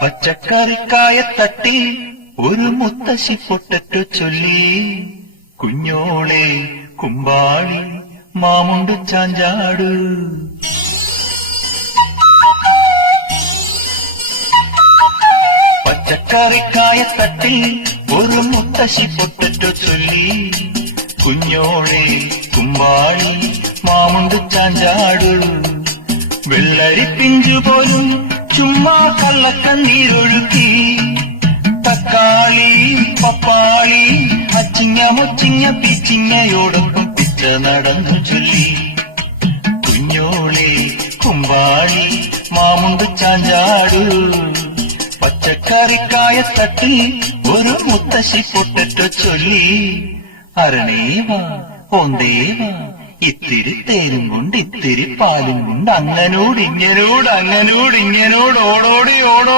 പച്ചക്കറിക്കായ തട്ടി ഒരു മുത്തശ്ശി പൊട്ടറ്റു ചൊല്ലി, കുഞ്ഞോളെ കുമ്പാളി മാമുണ്ട് ചാഞ്ചാട്. പച്ചക്കറിക്കായ തട്ടി ഒരു മുത്തശ്ശി പൊട്ടറ്റു ചൊല്ലി, കുഞ്ഞോളെ കുമ്പാളി മാമുണ്ട് ചാഞ്ചാട്. വെള്ളരി പിഞ്ചു പോലും ചുമ്മാ കള്ളക്കണ്ണീരൊഴുക്കി, തക്കാളി പപ്പാളി അച്ചിങ്ങ മുച്ചിങ്ങ പിച്ചിങ്ങയോടൊപ്പം പിച്ച നടന്നു ചൊല്ലി, കുഞ്ഞോളെ കുമ്പാളി മാമുണ്ട് ചാഞ്ചാട്. പച്ചക്കറിക്കായ തട്ടി ഒരു മുത്തശ്ശി പൊട്ടറ്റു ചൊല്ലി, അരണേവാ ഓന്തേവാ ഇത്തിരി തേനും കൊണ്ട് ഇത്തിരി പാലും കൊണ്ട് അങ്ങനോട് ഇങ്ങനോട് ഓടോടി ഓടോ.